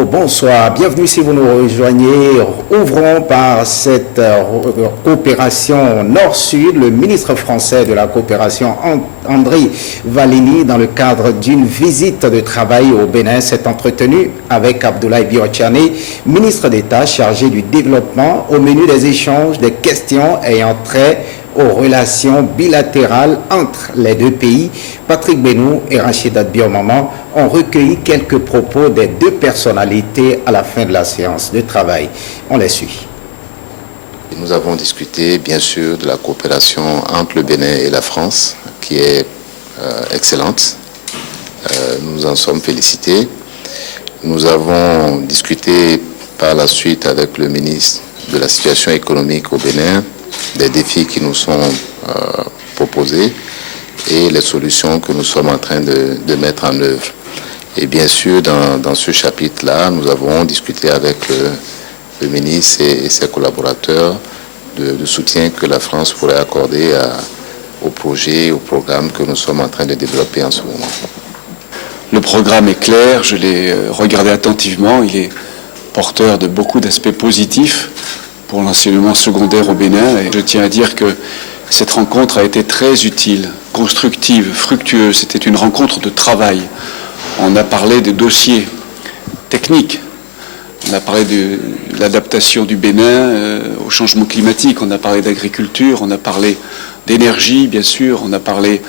Beno, bonsoir. Bienvenue si vous nous rejoignez. Ouvrons par cette coopération Nord-Sud. Le ministre français de la coopération, André Valigny, dans le cadre d'une visite de travail au Bénin, s'est entretenu avec Abdoulaye Biotchane, ministre d'État chargé du développement, au menu des échanges, des questions ayant trait aux relations bilatérales entre les deux pays. Patrick Benou et Rachidat Biomama ont recueilli quelques propos des deux personnalités à la fin de la séance de travail. On les suit. Nous avons discuté bien sûr de la coopération entre le Bénin et la France qui est excellente. Nous en sommes félicités. Nous avons discuté par la suite avec le ministre de la situation économique au Bénin, des défis qui nous sont proposés et les solutions que nous sommes en train de mettre en œuvre. Et bien sûr, dans ce chapitre-là, nous avons discuté avec le ministre et ses collaborateurs de soutien que la France pourrait accorder au projet, au programme que nous sommes en train de développer en ce moment. Le programme est clair, je l'ai regardé attentivement, il est porteur de beaucoup d'aspects positifs pour l'enseignement secondaire au Bénin. Et je tiens à dire que cette rencontre a été très utile, constructive, fructueuse. C'était une rencontre de travail. On a parlé de dossiers techniques. On a parlé de l'adaptation du Bénin au changement climatique. On a parlé d'agriculture. On a parlé d'énergie, bien sûr. On a parlé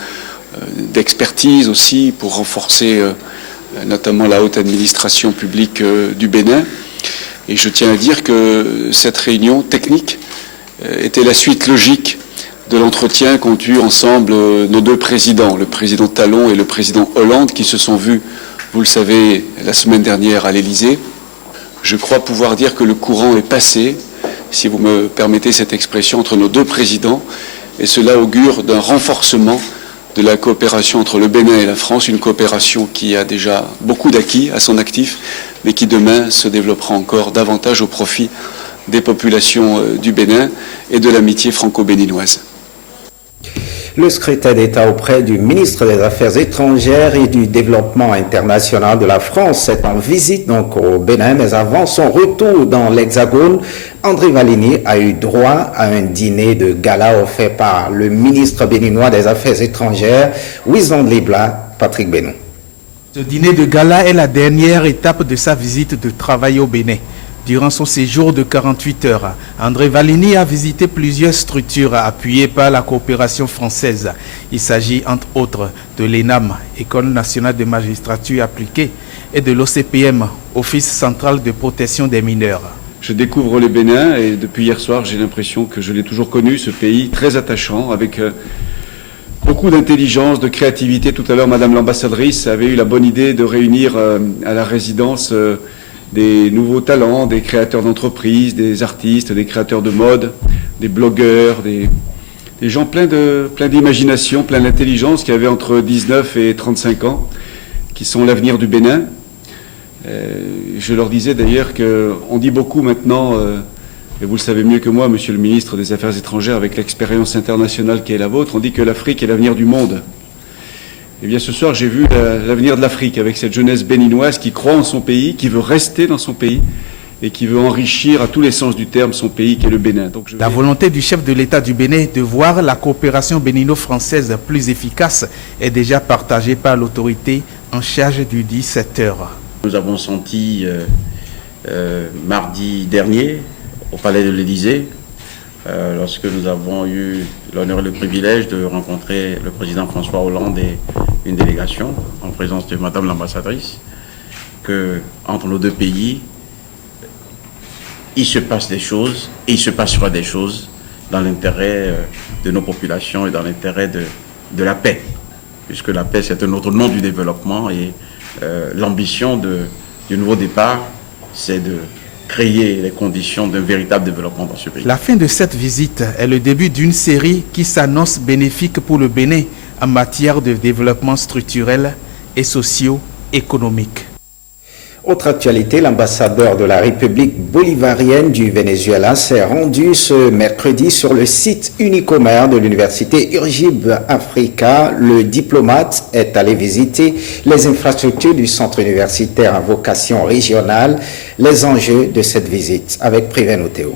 d'expertise aussi pour renforcer notamment la haute administration publique du Bénin. Et je tiens à dire que cette réunion technique était la suite logique de l'entretien qu'ont eu ensemble nos deux présidents, le président Talon et le président Hollande, qui se sont vus, vous le savez, la semaine dernière à l'Élysée. Je crois pouvoir dire que le courant est passé, si vous me permettez cette expression, entre nos deux présidents, et cela augure d'un renforcement de la coopération entre le Bénin et la France, une coopération qui a déjà beaucoup d'acquis à son actif, mais qui demain se développera encore davantage au profit des populations du Bénin et de l'amitié franco-béninoise. Le secrétaire d'État auprès du ministre des Affaires étrangères et du Développement international de la France est en visite donc au Bénin, mais avant son retour dans l'Hexagone, André Valigny a eu droit à un dîner de gala offert par le ministre béninois des Affaires étrangères, Wisdom Libla, Patrick Benou. Ce dîner de gala est la dernière étape de sa visite de travail au Bénin. Durant son séjour de 48 heures, André Valigny a visité plusieurs structures appuyées par la coopération française. Il s'agit entre autres de l'ENAM, École nationale de magistrature appliquée, et de l'OCPM, Office central de protection des mineurs. Je découvre le Bénin et depuis hier soir, j'ai l'impression que je l'ai toujours connu, ce pays très attachant, avec beaucoup d'intelligence, de créativité. Tout à l'heure, Madame l'ambassadrice avait eu la bonne idée de réunir à la résidence des nouveaux talents, des créateurs d'entreprises, des artistes, des créateurs de mode, des blogueurs, des gens pleins d'imagination, pleins d'intelligence, qui avaient entre 19 et 35 ans, qui sont l'avenir du Bénin. Je leur disais d'ailleurs qu'on dit beaucoup maintenant, et vous le savez mieux que moi, Monsieur le ministre des Affaires étrangères, avec l'expérience internationale qui est la vôtre, on dit que l'Afrique est l'avenir du monde. Eh bien, ce soir, j'ai vu l'avenir de l'Afrique avec cette jeunesse béninoise qui croit en son pays, qui veut rester dans son pays et qui veut enrichir à tous les sens du terme son pays qui est le Bénin. Donc, La volonté du chef de l'État du Bénin de voir la coopération bénino-française plus efficace est déjà partagée par l'autorité en charge du 17h. Nous avons senti mardi dernier au Palais de l'Élysée, lorsque nous avons eu l'honneur et le privilège de rencontrer le président François Hollande et une délégation en présence de Madame l'ambassadrice, que entre nos deux pays, il se passe des choses et il se passera des choses dans l'intérêt de nos populations et dans l'intérêt de la paix, puisque la paix c'est un autre nom du développement et l'ambition du nouveau départ, c'est de créer les conditions d'un véritable développement dans ce pays. La fin de cette visite est le début d'une série qui s'annonce bénéfique pour le Bénin en matière de développement structurel et socio-économique. Autre actualité, l'ambassadeur de la République bolivarienne du Venezuela s'est rendu ce mercredi sur le site Unicommer de l'université Urgib Africa. Le diplomate est allé visiter les infrastructures du centre universitaire à vocation régionale. Les enjeux de cette visite avec Priven Oteo.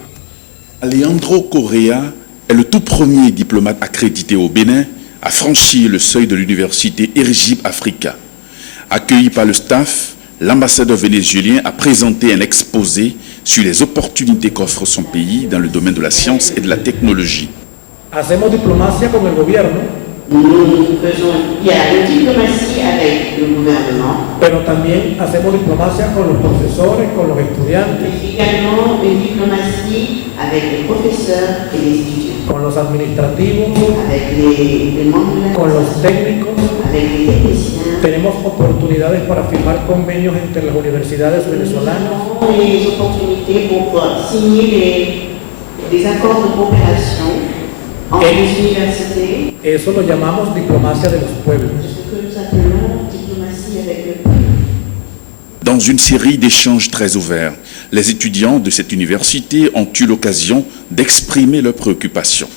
Alejandro Correa est le tout premier diplomate accrédité au Bénin à franchir le seuil de l'université Urgib Africa. Accueilli par le staff, l'ambassadeur vénézuélien a présenté un exposé sur les opportunités qu'offre son pays dans le domaine de la science et de la technologie. Hacemos diplomacia con el gobierno. Nous faisons il y a une diplomatie avec le gouvernement. Pero también hacemos diplomacia con los profesores, con los estudiantes. Mais également une diplomatie avec les professeurs et les étudiants. Con los administrativos, avec les membres de la con los técnicos. avec les techniciens. Tenemos oportunidades para firmar convenios entre las universidades venezolanas. Nous avons les opportunités pour pouvoir signer des accords de coopération entre les universités. Eso lo llamamos diplomacia de los pueblos. Ce que nous appelons diplomatie avec le peuple. Dans une série d'échanges très ouverts, les étudiants de cette université ont eu l'occasion d'exprimer leurs préoccupations.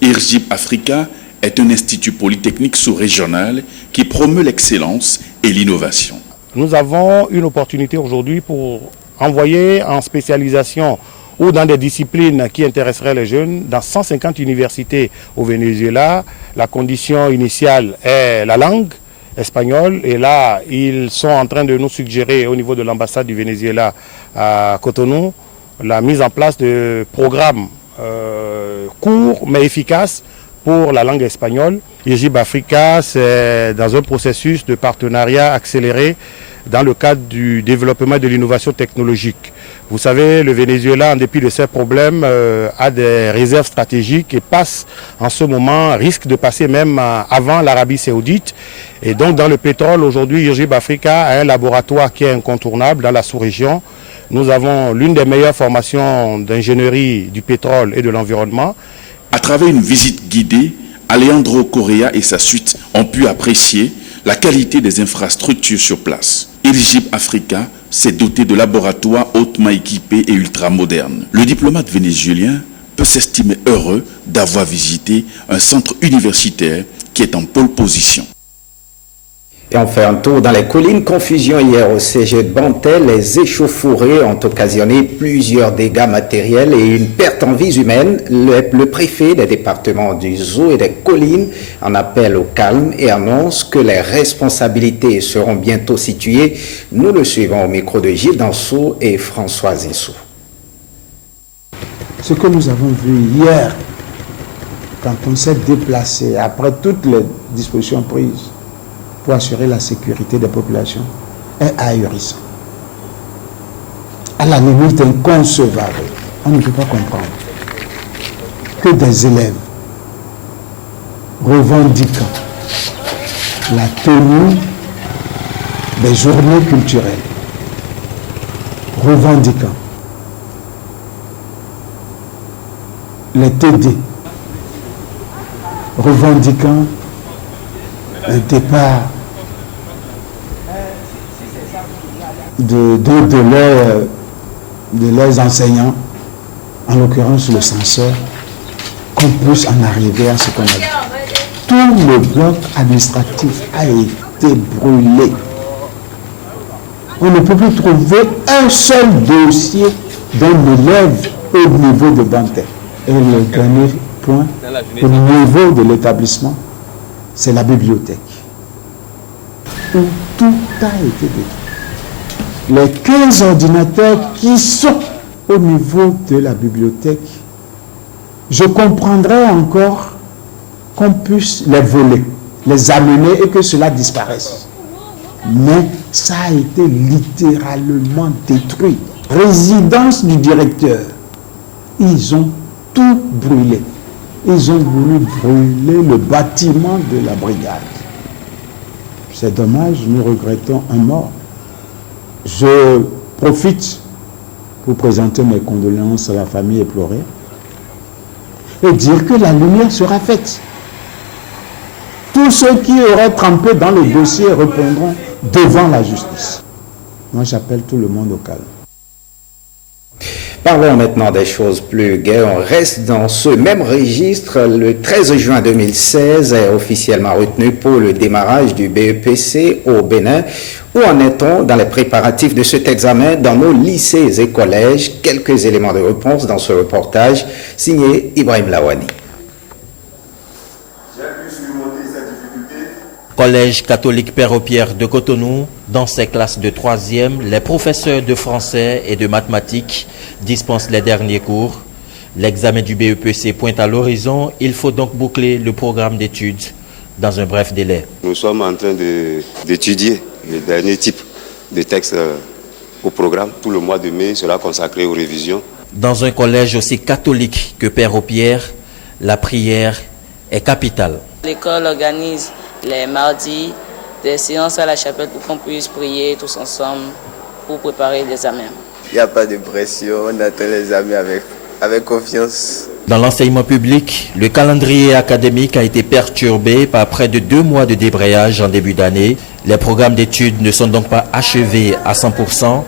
Urgib Africa est un institut polytechnique sous-régional qui promeut l'excellence et l'innovation. Nous avons une opportunité aujourd'hui pour envoyer en spécialisation ou dans des disciplines qui intéresseraient les jeunes dans 150 universités au Venezuela. La condition initiale est la langue espagnole et là, ils sont en train de nous suggérer au niveau de l'ambassade du Venezuela à Cotonou la mise en place de programmes courts mais efficaces pour la langue espagnole. Urgib Africa, c'est dans un processus de partenariat accéléré dans le cadre du développement de l'innovation technologique. Vous savez, le Venezuela, en dépit de ses problèmes, a des réserves stratégiques et passe en ce moment, risque de passer même avant l'Arabie Saoudite. Et donc dans le pétrole, aujourd'hui, Urgib Africa a un laboratoire qui est incontournable dans la sous-région. Nous avons l'une des meilleures formations d'ingénierie du pétrole et de l'environnement. À travers une visite guidée, Alejandro Correa et sa suite ont pu apprécier la qualité des infrastructures sur place. Urgib Africa s'est doté de laboratoires hautement équipés et ultramodernes. Le diplomate vénézuélien peut s'estimer heureux d'avoir visité un centre universitaire qui est en pole position. Et on fait un tour dans les collines. Confusion hier au CG de Bantel. Les échauffourées ont occasionné plusieurs dégâts matériels et une perte en vies humaines. Le préfet des départements du Zoo et des collines en appelle au calme et annonce que les responsabilités seront bientôt situées. Nous le suivons au micro de Gilles Dansou et François Zissou. Ce que nous avons vu hier, quand on s'est déplacé, après toutes les dispositions prises pour assurer la sécurité des populations, est ahurissant. À la limite inconcevable. On ne peut pas comprendre que des élèves revendiquant la tenue des journées culturelles, revendiquant les TD, revendiquant un départ de leurs enseignants, en l'occurrence le censeur, qu'on puisse en arriver à ce qu'on a dit. Tout le bloc administratif a été brûlé. On ne peut plus trouver un seul dossier d'un élève au niveau de Bantel. Et le dernier point, au niveau de l'établissement, c'est la bibliothèque, où tout a été détruit. Les 15 ordinateurs qui sont au niveau de la bibliothèque, je comprendrais encore qu'on puisse les voler, les amener et que cela disparaisse. Mais ça a été littéralement détruit. Résidence du directeur, ils ont tout brûlé. Ils ont voulu brûler le bâtiment de la brigade. C'est dommage, nous regrettons un mort. Je profite pour présenter mes condoléances à la famille éplorée et dire que la lumière sera faite. Tous ceux qui auraient trempé dans le dossier répondront devant la justice. Moi, j'appelle tout le monde au calme. Parlons maintenant des choses plus gaies. On reste dans ce même registre. Le 13 juin 2016 est officiellement retenu pour le démarrage du BEPC au Bénin. Où en est-on dans les préparatifs de cet examen dans nos lycées et collèges? Quelques éléments de réponse dans ce reportage signé Ibrahim Lawani. Collège catholique Père-au-Pierre de Cotonou, dans ses classes de 3e, les professeurs de français et de mathématiques dispensent les derniers cours. L'examen du BEPC pointe à l'horizon, il faut donc boucler le programme d'études dans un bref délai. Nous sommes en train d'étudier les derniers types de textes au programme. Tout le mois de mai sera consacré aux révisions. Dans un collège aussi catholique que Père-au-Pierre, la prière est capitale. L'école organise les mardis des séances à la chapelle pour qu'on puisse prier tous ensemble pour préparer l'examen. Il n'y a pas de pression, on attend l'examen avec confiance. Dans l'enseignement public, le calendrier académique a été perturbé par près de 2 mois de débrayage en début d'année. Les programmes d'études ne sont donc pas achevés à 100%,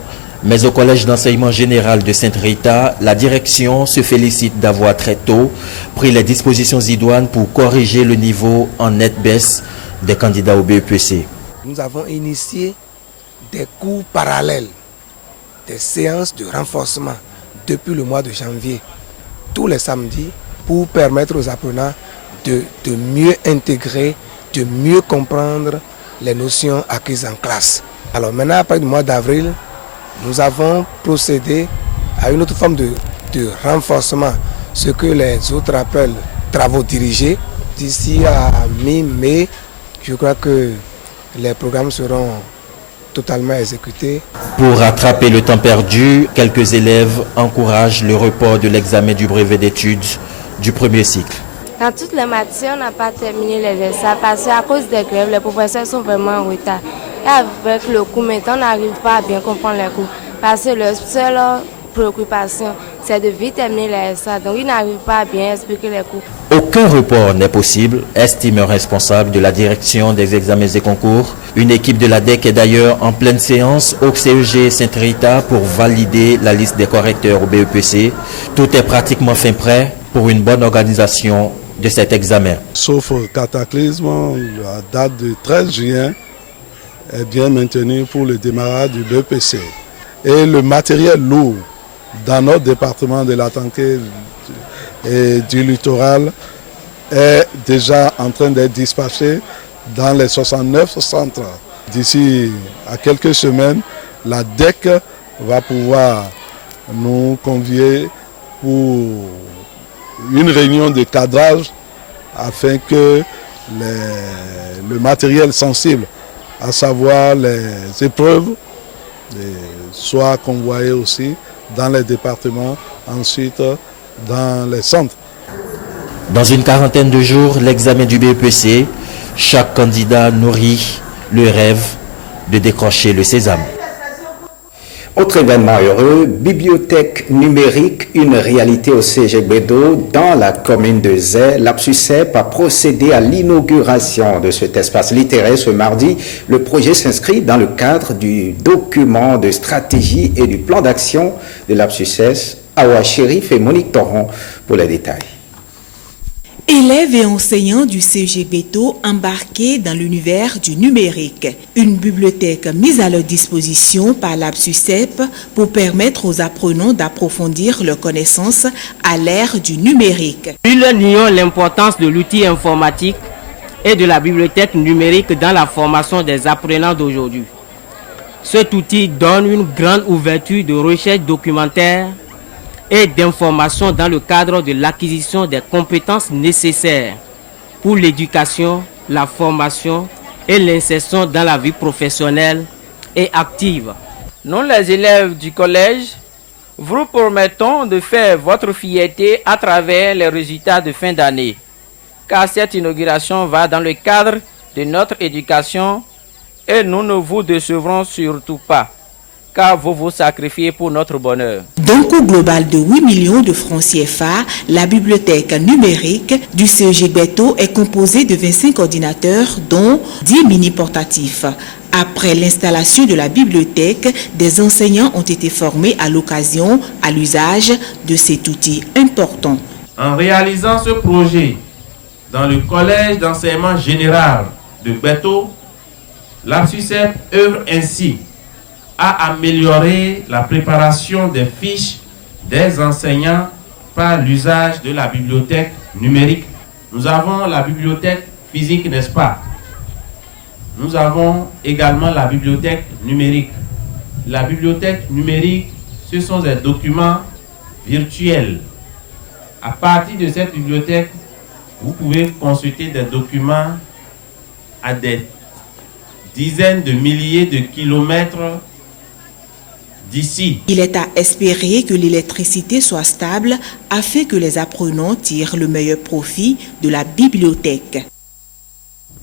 mais au Collège d'enseignement général de Sainte-Rita, la direction se félicite d'avoir très tôt pris les dispositions idoines pour corriger le niveau en nette baisse des candidats au BEPC. Nous avons initié des cours parallèles, des séances de renforcement depuis le mois de janvier, tous les samedis, pour permettre aux apprenants de mieux intégrer, de mieux comprendre les notions acquises en classe. Alors maintenant, après le mois d'avril, nous avons procédé à une autre forme de renforcement, ce que les autres appellent travaux dirigés. D'ici à mi-mai, je crois que les programmes seront totalement exécutés. Pour rattraper le temps perdu, quelques élèves encouragent le report de l'examen du brevet d'études du premier cycle. Dans toutes les matières, on n'a pas terminé les essais parce qu'à cause des grèves, les professeurs sont vraiment en retard. Et avec le cours, maintenant, on n'arrive pas à bien comprendre les cours. Parce que leur seule préoccupation, c'est de vite terminer les essais. Donc, ils n'arrivent pas à bien expliquer les cours. Aucun report n'est possible, estime un responsable de la direction des examens et concours. Une équipe de l'ADEC est d'ailleurs en pleine séance au CEG Sainte-Rita pour valider la liste des correcteurs au BEPC. Tout est pratiquement fin prêt pour une bonne organisation de cet examen. Sauf cataclysme, la date du 13 juin est bien maintenue pour le démarrage du BEPC. Et le matériel lourd dans notre département de la Tanquée et du littoral est déjà en train d'être dispatché dans les 69 centres. D'ici à quelques semaines, la DEC va pouvoir nous convier pour une réunion de cadrage afin que le matériel sensible, à savoir les épreuves, soit convoyé aussi dans les départements, ensuite dans les centres. Dans une quarantaine de jours, l'examen du BEPC, chaque candidat nourrit le rêve de décrocher le sésame. Autre événement heureux, bibliothèque numérique, une réalité au CGBEDO dans la commune de Zé. L'APSUCEP a procédé à l'inauguration de cet espace littéraire ce mardi. Le projet s'inscrit dans le cadre du document de stratégie et du plan d'action de l'APSUCEP. Awa Chérif et Monique Toron pour les détails. Élèves et enseignants du CGBEDO embarqués dans l'univers du numérique. Une bibliothèque mise à leur disposition par l'APSUCEP pour permettre aux apprenants d'approfondir leurs connaissances à l'ère du numérique. Ils nient l'importance de l'outil informatique et de la bibliothèque numérique dans la formation des apprenants d'aujourd'hui. Cet outil donne une grande ouverture de recherche documentaire et d'information dans le cadre de l'acquisition des compétences nécessaires pour l'éducation, la formation et l'insertion dans la vie professionnelle et active. Nous, les élèves du collège, vous promettons de faire votre fierté à travers les résultats de fin d'année, car cette inauguration va dans le cadre de notre éducation et nous ne vous décevrons surtout pas, car vous vous sacrifiez pour notre bonheur. D'un coût global de 8 millions de francs CFA, la bibliothèque numérique du CGBEDO est composée de 25 ordinateurs, dont 10 mini-portatifs. Après l'installation de la bibliothèque, des enseignants ont été formés à l'occasion à l'usage de cet outil important. En réalisant ce projet dans le collège d'enseignement général de Gbeto, l'APSUSEP œuvre ainsi à améliorer la préparation des fiches des enseignants par l'usage de la bibliothèque numérique. Nous avons la bibliothèque physique, n'est-ce pas? Nous avons également la bibliothèque numérique. La bibliothèque numérique, ce sont des documents virtuels. À partir de cette bibliothèque, vous pouvez consulter des documents à des dizaines de milliers de kilomètres d'ici. Il est à espérer que l'électricité soit stable afin que les apprenants tirent le meilleur profit de la bibliothèque.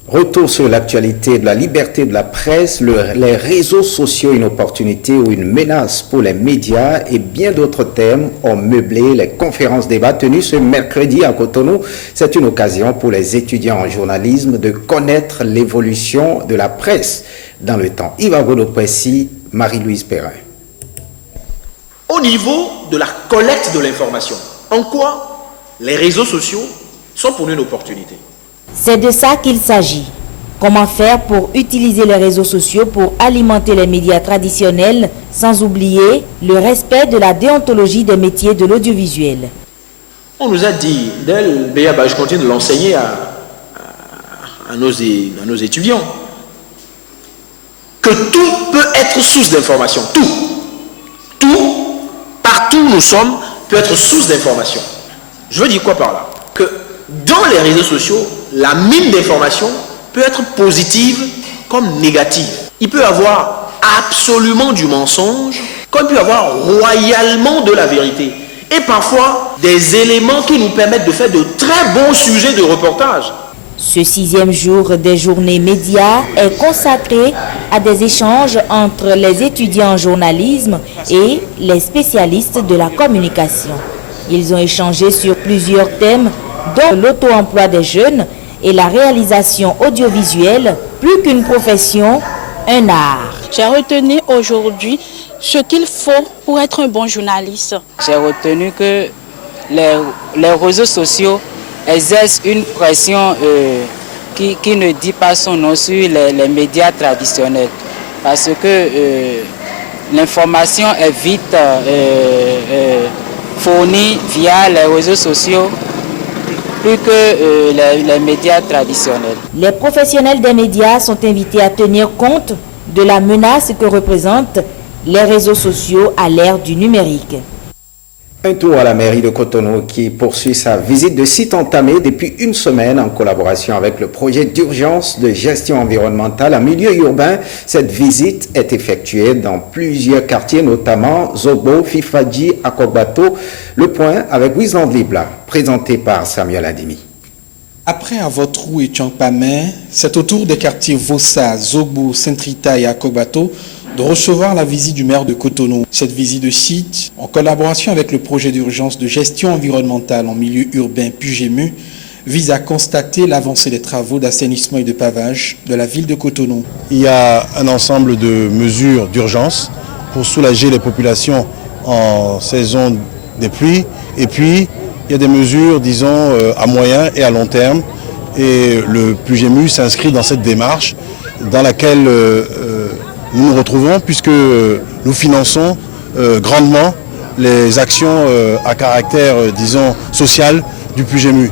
Retour sur l'actualité de la liberté de la presse, les réseaux sociaux, une opportunité ou une menace pour les médias et bien d'autres thèmes ont meublé les conférences débats tenues ce mercredi à Cotonou. C'est une occasion pour les étudiants en journalisme de connaître l'évolution de la presse dans le temps. Yves Godopessi, Marie-Louise Perrin. Au niveau de la collecte de l'information, en quoi les réseaux sociaux sont pour nous une opportunité? C'est de ça qu'il s'agit. Comment faire pour utiliser les réseaux sociaux pour alimenter les médias traditionnels sans oublier le respect de la déontologie des métiers de l'audiovisuel. On nous a dit, dès le BA, je continue de l'enseigner à nos étudiants, que tout peut être source d'information. Tout, partout où nous sommes, peut être source d'information. Je veux dire quoi par là? Que dans les réseaux sociaux, la mine d'information peut être positive comme négative. Il peut y avoir absolument du mensonge, comme il peut y avoir royalement de la vérité. Et parfois, des éléments qui nous permettent de faire de très bons sujets de reportage. Ce 6e jour des journées médias est consacré à des échanges entre les étudiants en journalisme et les spécialistes de la communication. Ils ont échangé sur plusieurs thèmes, dont l'auto-emploi des jeunes et la réalisation audiovisuelle, plus qu'une profession, un art. J'ai retenu aujourd'hui ce qu'il faut pour être un bon journaliste. J'ai retenu que les réseaux sociaux exercent une pression qui ne dit pas son nom sur les médias traditionnels. Parce que l'information est vite fournie via les réseaux sociaux, plus que les médias traditionnels. Les professionnels des médias sont invités à tenir compte de la menace que représentent les réseaux sociaux à l'ère du numérique. Un tour à la mairie de Cotonou qui poursuit sa visite de site entamée depuis une semaine en collaboration avec le projet d'urgence de gestion environnementale en milieu urbain. Cette visite est effectuée dans plusieurs quartiers, notamment Zobo, Fifadji, Akogbato. Le point avec Wisland Libla, présenté par Samuel Adimi. Après Avotrou et Tchankpamé, c'est au tour des quartiers Vossa, Zobo, Saint-Rita et Akogbato de recevoir la visite du maire de Cotonou. Cette visite de site, en collaboration avec le projet d'urgence de gestion environnementale en milieu urbain PUGEMU, vise à constater l'avancée des travaux d'assainissement et de pavage de la ville de Cotonou. Il y a un ensemble de mesures d'urgence pour soulager les populations en saison des pluies. Et puis, il y a des mesures, disons, à moyen et à long terme. Et le PUGEMU s'inscrit dans cette démarche dans laquelle nous nous retrouvons puisque nous finançons grandement les actions à caractère, disons, social du PUGEMU.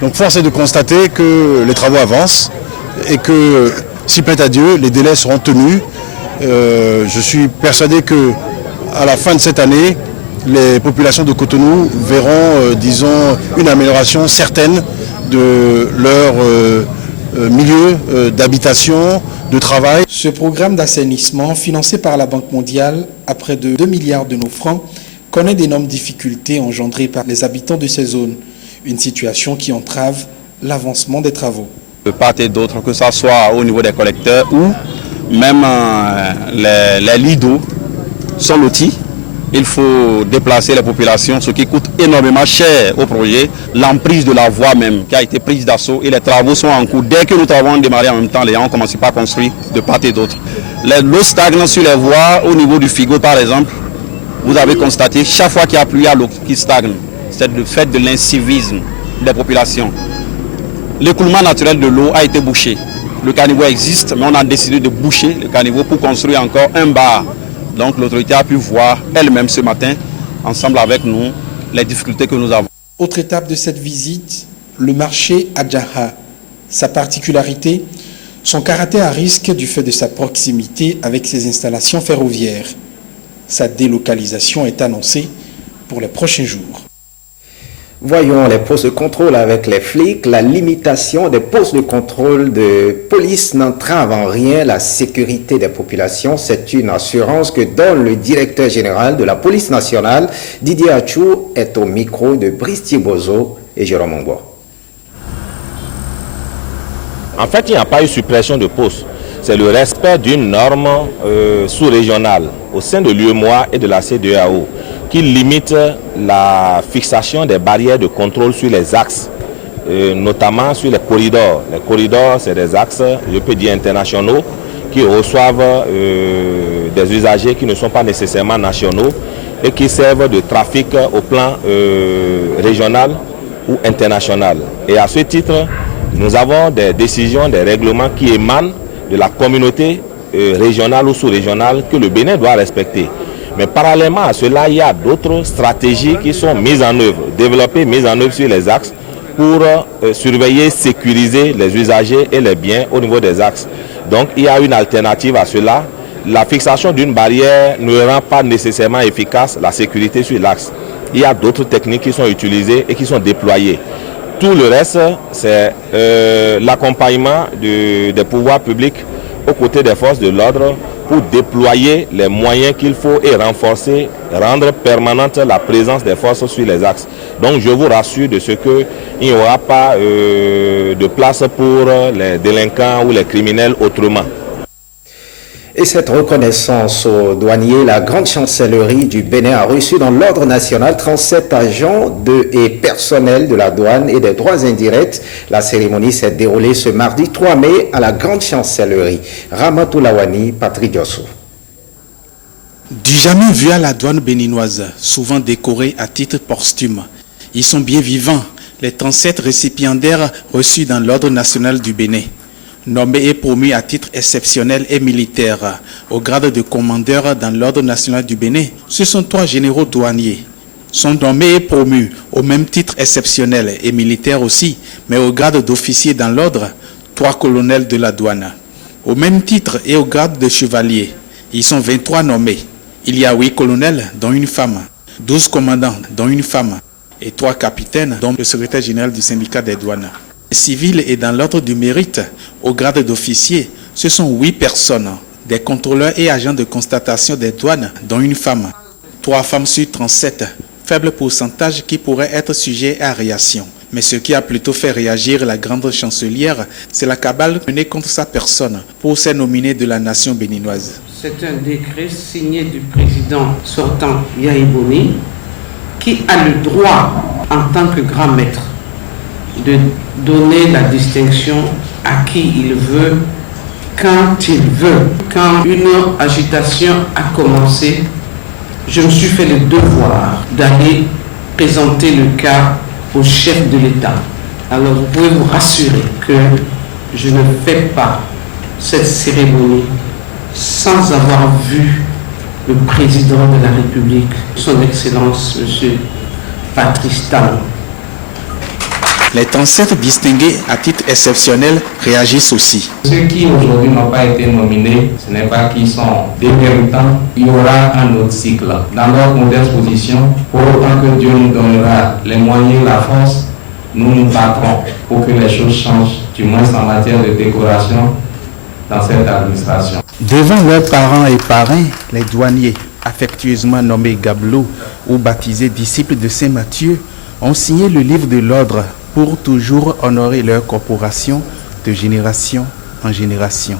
Donc force est de constater que les travaux avancent et que, si plaît à Dieu, les délais seront tenus. Je suis persuadé que à la fin de cette année, les populations de Cotonou verront, disons, une amélioration certaine de leur milieu d'habitation, de travail. Ce programme d'assainissement, financé par la Banque mondiale à près de 2 milliards de nos francs, connaît d'énormes difficultés engendrées par les habitants de ces zones. Une situation qui entrave l'avancement des travaux. De part et d'autre, que ce soit au niveau des collecteurs ou même les lits d'eau sont lotis il faut déplacer les populations, ce qui coûte énormément cher au projet. L'emprise de la voie même qui a été prise d'assaut et les travaux sont en cours. Dès que nous travaux ont démarré en même temps, les gens ont commencé par construire de part et d'autre. L'eau stagne sur les voies au niveau du Figo par exemple. Vous avez constaté, chaque fois qu'il y a plu, il y a l'eau qui stagne. C'est le fait de l'incivisme des populations. L'écoulement naturel de l'eau a été bouché. Le caniveau existe, mais on a décidé de boucher le caniveau pour construire encore un bar. Donc l'autorité a pu voir elle-même ce matin, ensemble avec nous, les difficultés que nous avons. Autre étape de cette visite, le marché Adjaha. Sa particularité, son caractère à risque du fait de sa proximité avec ses installations ferroviaires. Sa délocalisation est annoncée pour les prochains jours. Voyons les postes de contrôle avec les flics. La limitation des postes de contrôle de police n'entrave en rien la sécurité des populations. C'est une assurance que donne le directeur général de la police nationale. Didier Achou est au micro de Brice Thibozo et Jérôme Ongo. En fait, il n'y a pas eu suppression de postes. C'est le respect d'une norme sous-régionale au sein de l'UEMOA et de la CEDEAO qui limite la fixation des barrières de contrôle sur les axes, notamment sur les corridors. Les corridors, c'est des axes, je peux dire internationaux, qui reçoivent des usagers qui ne sont pas nécessairement nationaux et qui servent de trafic au plan régional ou international. Et à ce titre, nous avons des décisions, des règlements qui émanent de la communauté régionale ou sous-régionale que le Bénin doit respecter. Mais parallèlement à cela, il y a d'autres stratégies qui sont mises en œuvre, développées, mises en œuvre sur les axes pour surveiller, sécuriser les usagers et les biens au niveau des axes. Donc il y a une alternative à cela. La fixation d'une barrière ne rend pas nécessairement efficace la sécurité sur l'axe. Il y a d'autres techniques qui sont utilisées et qui sont déployées. Tout le reste, c'est l'accompagnement des pouvoirs publics aux côtés des forces de l'ordre pour déployer les moyens qu'il faut et renforcer, rendre permanente la présence des forces sur les axes. Donc je vous rassure de ce qu'il n'y aura pas de place pour les délinquants ou les criminels autrement. Et cette reconnaissance aux douaniers, la grande chancellerie du Bénin a reçu dans l'ordre national 37 agents et personnels de la douane et des droits indirects. La cérémonie s'est déroulée ce mardi 3 mai à la grande chancellerie. Ramatou Lawani, Patrick Diosso. Du jamais vu à la douane béninoise, souvent décorés à titre posthume. Ils sont bien vivants, les 37 récipiendaires reçus dans l'ordre national du Bénin. Nommés et promus à titre exceptionnel et militaire au grade de commandeur dans l'ordre national du Bénin, ce sont 3 généraux douaniers. Sont nommés et promus au même titre exceptionnel et militaire aussi, mais au grade d'officier dans l'ordre, 3 colonels de la douane. Au même titre et au grade de chevalier, ils sont 23 nommés. Il y a 8 colonels, dont une femme, 12 commandants, dont une femme, et 3 capitaines, dont le secrétaire général du syndicat des douanes. Civils et dans l'ordre du mérite, au grade d'officier, ce sont 8 personnes, des contrôleurs et agents de constatation des douanes, dont une femme. 3 femmes sur 37, faible pourcentage qui pourrait être sujet à réaction. Mais ce qui a plutôt fait réagir la grande chancelière, c'est la cabale menée contre sa personne pour ces nominés de la nation béninoise. C'est un décret signé du président sortant Yahya Boni qui a le droit, en tant que grand maître, de donner la distinction à qui il veut, quand il veut. Quand une agitation a commencé, je me suis fait le devoir d'aller présenter le cas au chef de l'État. Alors vous pouvez vous rassurer que je ne fais pas cette cérémonie sans avoir vu le président de la République, son Excellence, M. Patrice Talon. Les 37 distingués à titre exceptionnel réagissent aussi. Ceux qui aujourd'hui n'ont pas été nominés, ce n'est pas qu'ils sont déméritants. Il y aura un autre cycle. Dans leur modeste position, pour autant que Dieu nous donnera les moyens, la force, nous nous battrons pour que les choses changent, du moins en matière de décoration dans cette administration. Devant leurs parents et parrains, les douaniers, affectueusement nommés Gablou ou baptisés disciples de Saint Matthieu, ont signé le livre de l'ordre pour toujours honorer leur corporation de génération en génération.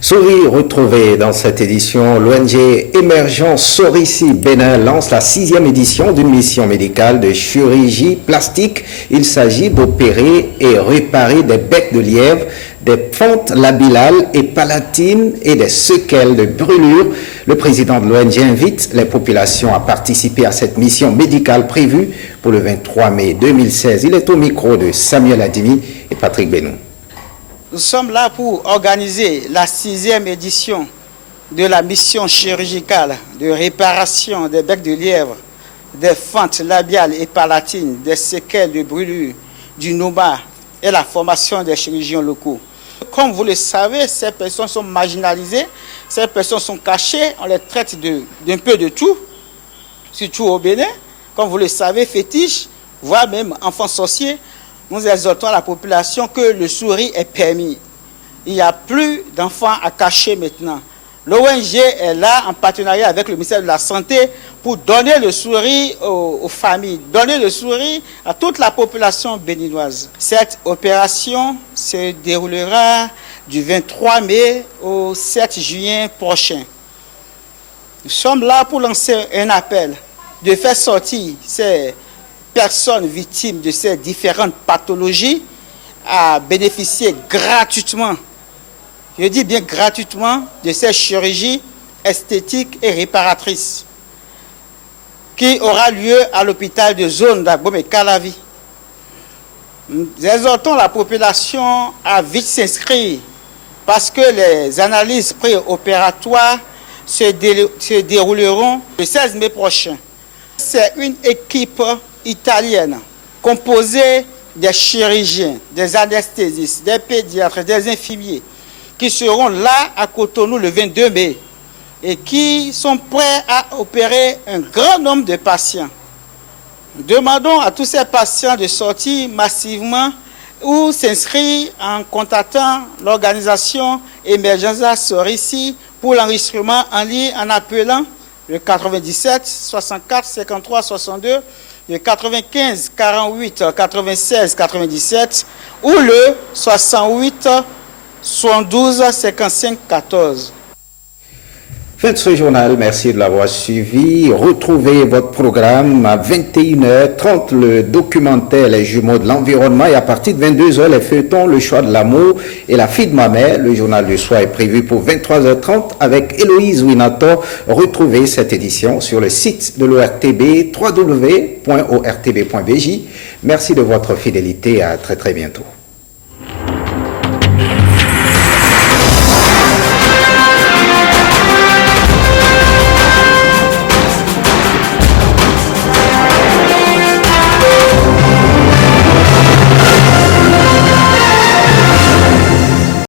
Souris retrouvée dans cette édition, l'ONG Émergence Sorissi Bénin lance la 6e édition d'une mission médicale de chirurgie plastique. Il s'agit d'opérer et réparer des becs de lièvre, des fentes labillales et palatines et des séquelles de brûlure. Le président de l'ONG invite les populations à participer à cette mission médicale prévue pour le 23 mai 2016. Il est au micro de Samuel Adimi et Patrick Benou. Nous sommes là pour organiser la 6e édition de la mission chirurgicale de réparation des becs de lièvre, des fentes labiales et palatines, des séquelles de brûlure, du NOMA et la formation des chirurgiens locaux. Comme vous le savez, ces personnes sont marginalisées, ces personnes sont cachées, on les traite d'un peu de tout, surtout au Bénin. Comme vous le savez, fétiches, voire même enfants sorciers. Nous exhortons la population que le souris est permis. Il n'y a plus d'enfants à cacher maintenant. L'ONG est là en partenariat avec le ministère de la Santé pour donner le souris aux familles, donner le souris à toute la population béninoise. Cette opération se déroulera du 23 mai au 7 juin prochain. Nous sommes là pour lancer un appel de faire sortir ces personnes victimes de ces différentes pathologies à bénéficier gratuitement, je dis bien gratuitement, de ces chirurgies esthétiques et réparatrices qui aura lieu à l'hôpital de zone d'Agbom et Calavi. Nous exhortons la population à vite s'inscrire parce que les analyses préopératoires se dérouleront le 16 mai prochain. C'est une équipe italienne composée des chirurgiens, des anesthésistes, des pédiatres, des infirmiers qui seront là à Cotonou le 22 mai et qui sont prêts à opérer un grand nombre de patients. Nous demandons à tous ces patients de sortir massivement ou s'inscrire en contactant l'organisation Émergence Sorissi pour l'enregistrement en ligne en appelant le 97 64 53 62, le 95 48 96 97 ou le 68 72 55 14. Fin de ce journal, merci de l'avoir suivi. Retrouvez votre programme à 21h30, le documentaire Les Jumeaux de l'Environnement, et à partir de 22h, les feuilletons Le Choix de l'amour et La fille de ma mère. Le journal du soir est prévu pour 23h30 avec Héloïse Winato. Retrouvez cette édition sur le site de l'ORTB, www.ortb.bj. Merci de votre fidélité, à très bientôt.